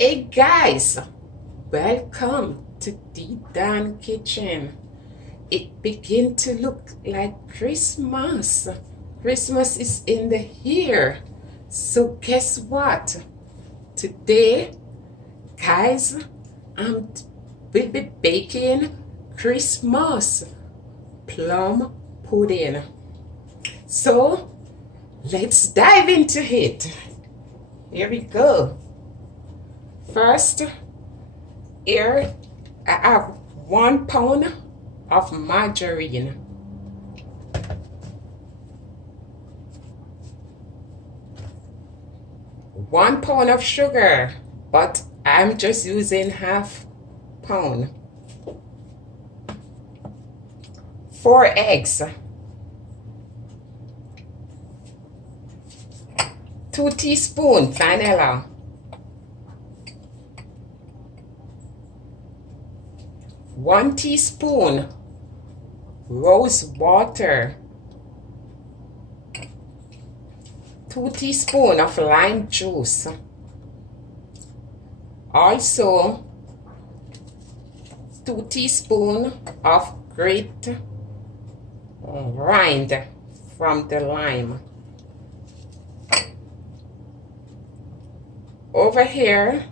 Hey guys, welcome to the Dan Kitchen. It begin to look like Christmas. Christmas is in the here. So guess what? Today, guys, I'm will be baking Christmas plum pudding. So let's dive into it. Here we go. First, here I have 1 pound of margarine, 1 pound of sugar, but I'm just using half pound, 4 eggs, 2 teaspoons vanilla, 1 teaspoon rose water, 2 teaspoons of lime juice, also 2 teaspoons of grated rind from the lime. Over here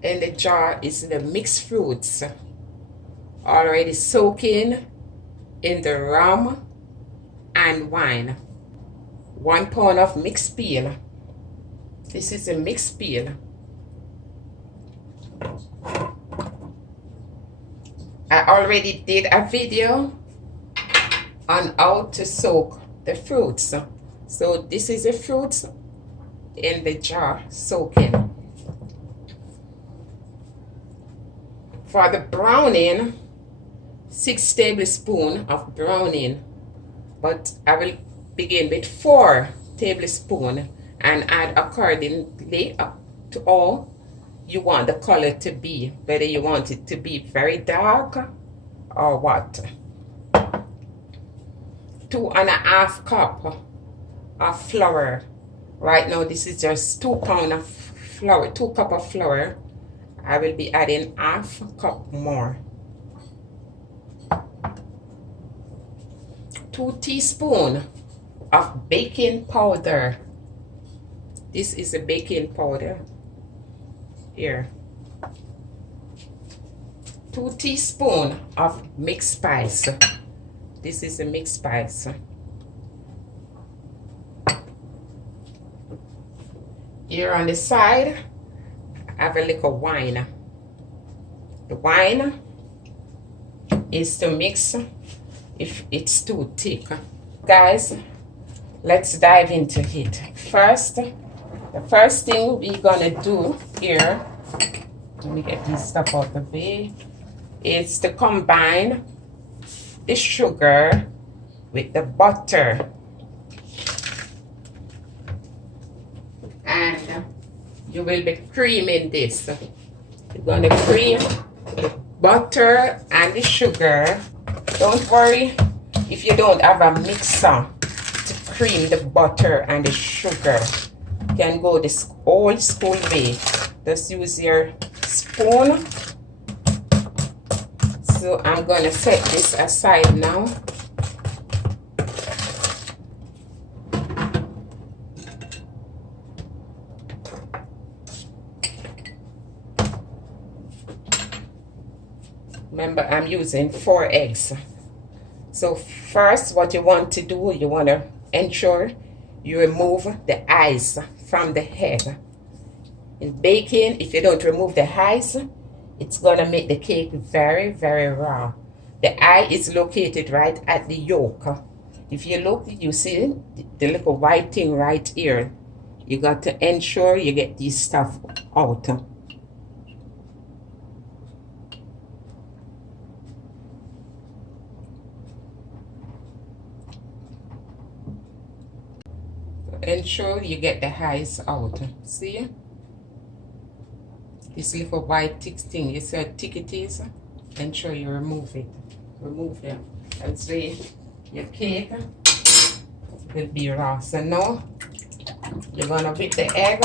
in the jar is the mixed fruits already soaking in the rum and wine. 1 pound of mixed peel. This is a mixed peel. I already did a video on how to soak the fruits. So this is the fruits in the jar soaking. For the browning, 6 tablespoons of browning, but I will begin with 4 tablespoons and add accordingly up to all you want the color to be, whether you want it to be very dark or what. 2.5 cups of flour. Right now this is just 2 pounds of flour, 2 cups of flour. I will be adding half a cup more. 2 teaspoons of baking powder. This is a baking powder. Here. 2 teaspoons of mixed spice. This is a mixed spice. Here on the side, I have a little wine. The wine is to mix if it's too thick. Guys, let's dive into it. First, the first thing we're gonna do here, let me get this stuff out of the way, is to combine the sugar with the butter. And you will be creaming this. You're gonna cream the butter and the sugar. Don't worry if you don't have a mixer to cream the butter and the sugar. You can go this old school way. Just use your spoon. So I'm gonna set this aside now. Remember, I'm using 4 eggs. So first, what you want to do, you want to ensure you remove the eyes from the head. In baking, if you don't remove the eyes, it's going to make the cake very, very raw. The eye is located right at the yolk. If you look, you see the little white thing right here. You got to ensure you get this stuff out. Ensure you get the eyes out. See? This little white thick thing, you see how thick it is? Ensure you remove it. Remove them. And see, your cake will be raw. So now, you're gonna whip the egg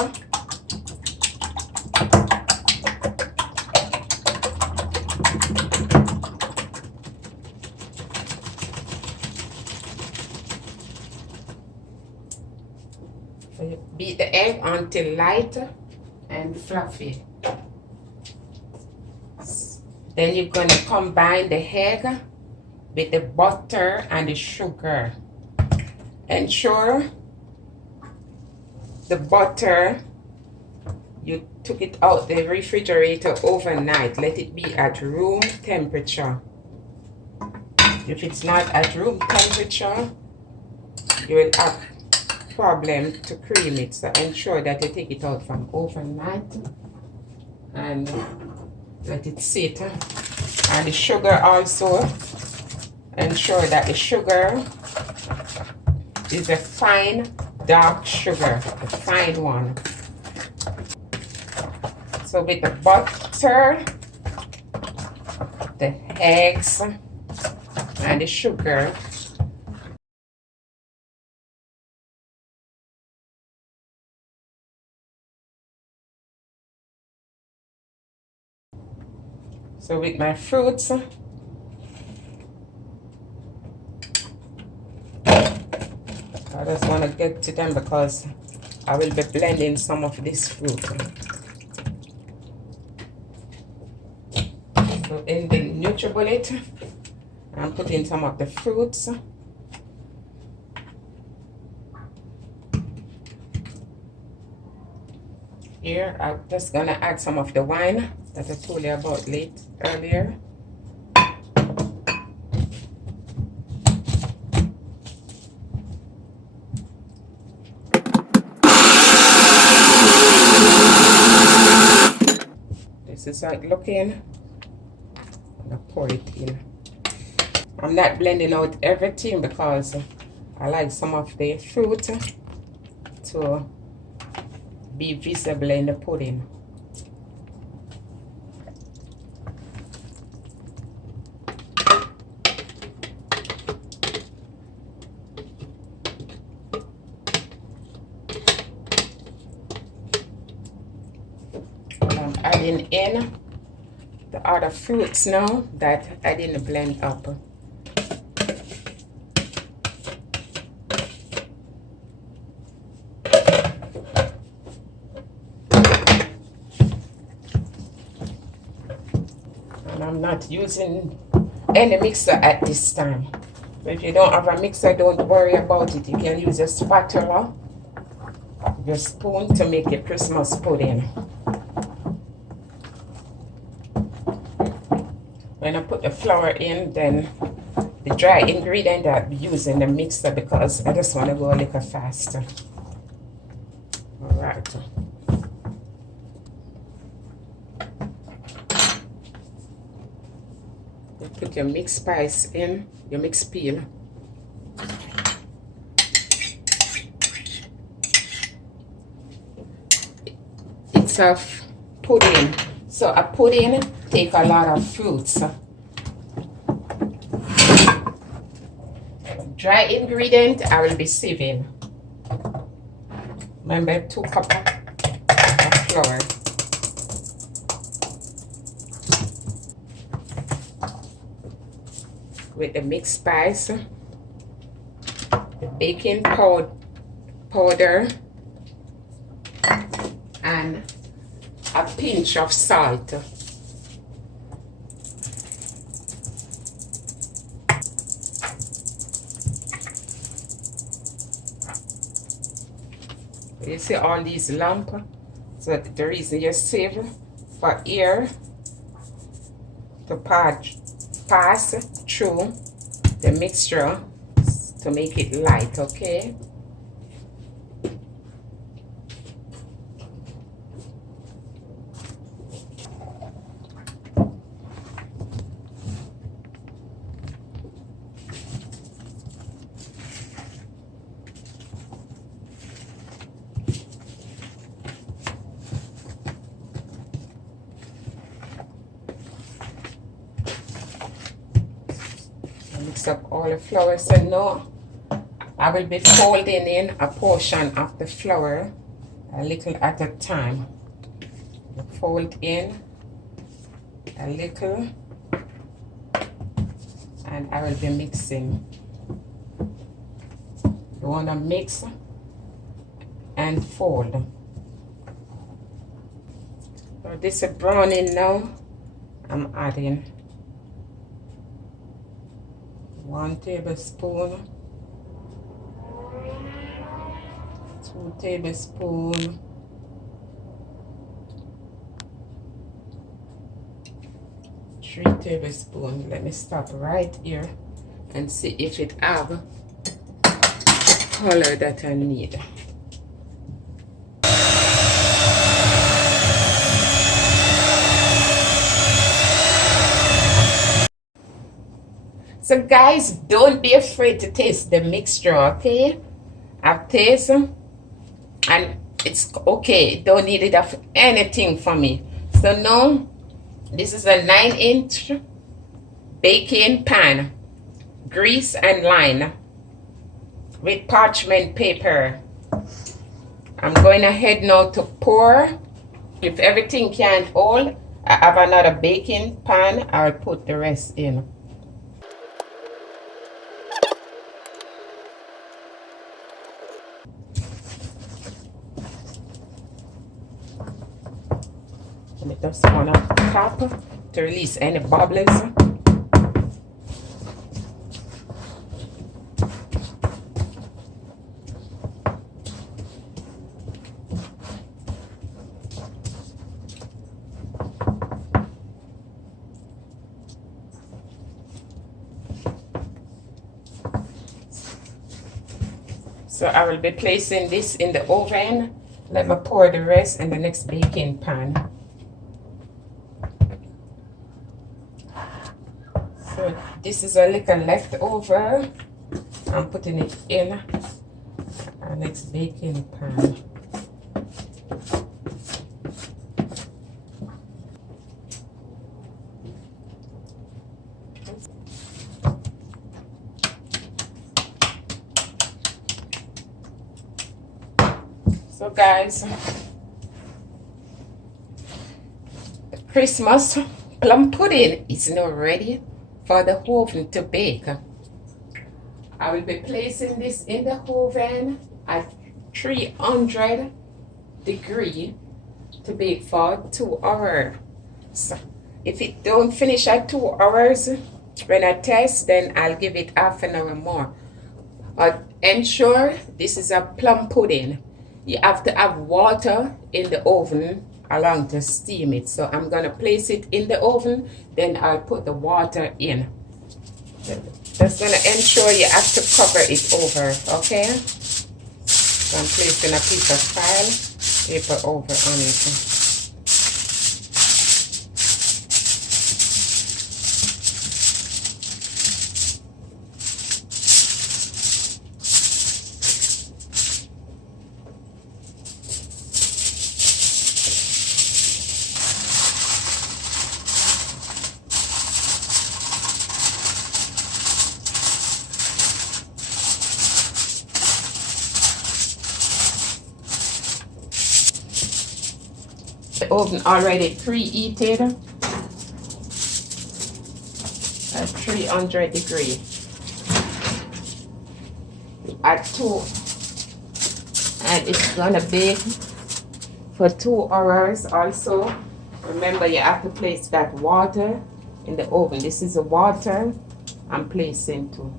until light and fluffy. Then you're going to combine the egg with the butter and the sugar. Ensure the butter, you took it out the refrigerator overnight. Let it be at room temperature. If it's not at room temperature, you will have problem to cream it. So ensure that you take it out from overnight and let it sit. And the sugar also, ensure that the sugar is a fine dark sugar, a fine one. So with the butter, the eggs, and the sugar, so with my fruits, I just want to get to them because I will be blending some of this fruit. So in the NutriBullet, I'm putting some of the fruits. Here, I'm just gonna add some of the wine that I told you about earlier. This is like looking. I'm gonna pour it in. I'm not blending out everything because I like some of the fruit to be visible in the pudding. I'm adding in the other fruits now that I didn't blend up. And I'm not using any mixer at this time. But if you don't have a mixer, don't worry about it. You can use a spatula, your spoon to make your Christmas pudding. When I put the flour in, then the dry ingredient I'll be using the mixer because I just want to go a little faster. All right. You put your mixed spice in, your mixed peel. It's a pudding. So a pudding take a lot of fruits. Dry ingredient I will be sieving. Remember 2 cups of flour. With the mixed spice, the baking powder, and a pinch of salt. You see all these lumps? So the reason you sieve for air to pass through the mixture to make it light, okay? Mix up all the flour. So now I will be folding in a portion of the flour a little at a time. Fold in a little and I will be mixing. You want to mix and fold. So this is browning now. I'm adding 1 tablespoon, 2 tablespoons, 3 tablespoons. Let me stop right here and see if it have color that I need. So guys, don't be afraid to taste the mixture, okay? I've tasted and it's okay. Don't need it of anything for me. So now, this is a 9-inch baking pan, grease and line with parchment paper. I'm going ahead now to pour. If everything can't hold, I have another baking pan. I'll put the rest in. And it just one on top to release any bubbles. So I will be placing this in the oven. Let me pour the rest in the next baking pan. So this is a little leftover. I'm putting it in our next baking pan. So guys, the Christmas plum pudding is now ready for the oven to bake. I will be placing this in the oven at 300 degrees to bake for 2 hours. So if it don't finish at 2 hours, when I test, then I'll give it half an hour more. But ensure this is a plum pudding. You have to have water in the oven along to steam it. So I'm going to place it in the oven, then I'll put the water in. Just going to ensure you have to cover it over, okay? So I'm placing a piece of file paper over on it. The oven already preheated at 300 degrees at 2, and it's gonna bake for 2 hours. Also remember, you have to place that water in the oven. This is the water I'm placing to.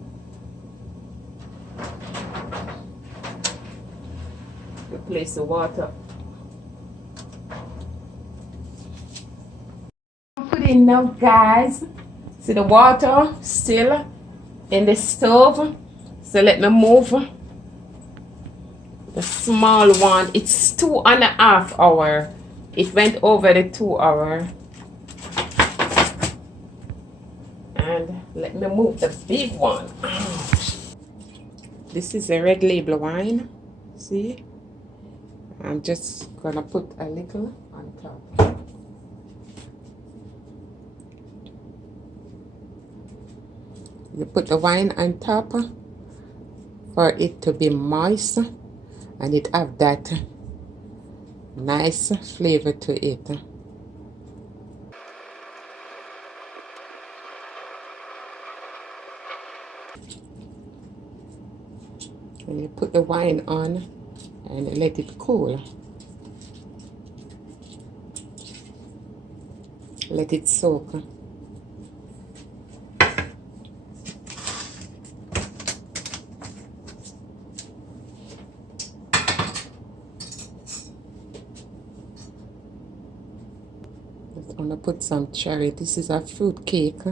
You place the water. Put in now, guys. See the water still in the stove. So let me move the small one. It's 2.5 hours. It went over the 2 hours. And let me move the big one. This is a red label wine. See? I'm just gonna put a little on top. You put the wine on top for it to be moist and it have that nice flavor to it. And you put the wine on and let it cool. Let it soak. Just want to put some cherry. This is a fruit cake.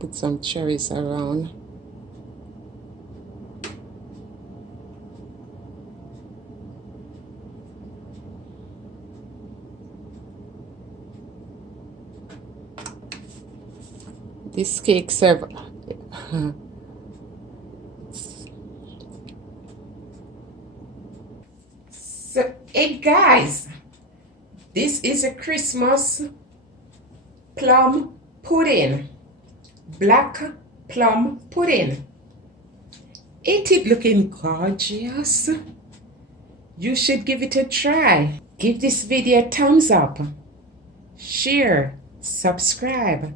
Put some cherries around. This cake serve. So, hey guys, this is a Christmas plum pudding. Black plum pudding. Ain't it looking gorgeous? You should give it a try. Give this video a thumbs up, share, subscribe,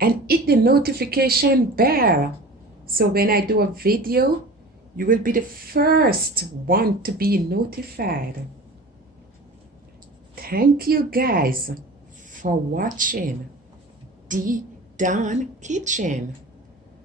and hit the notification bell so when I do a video, you will be the first one to be notified. Thank you guys for watching The Dawn Kitchen.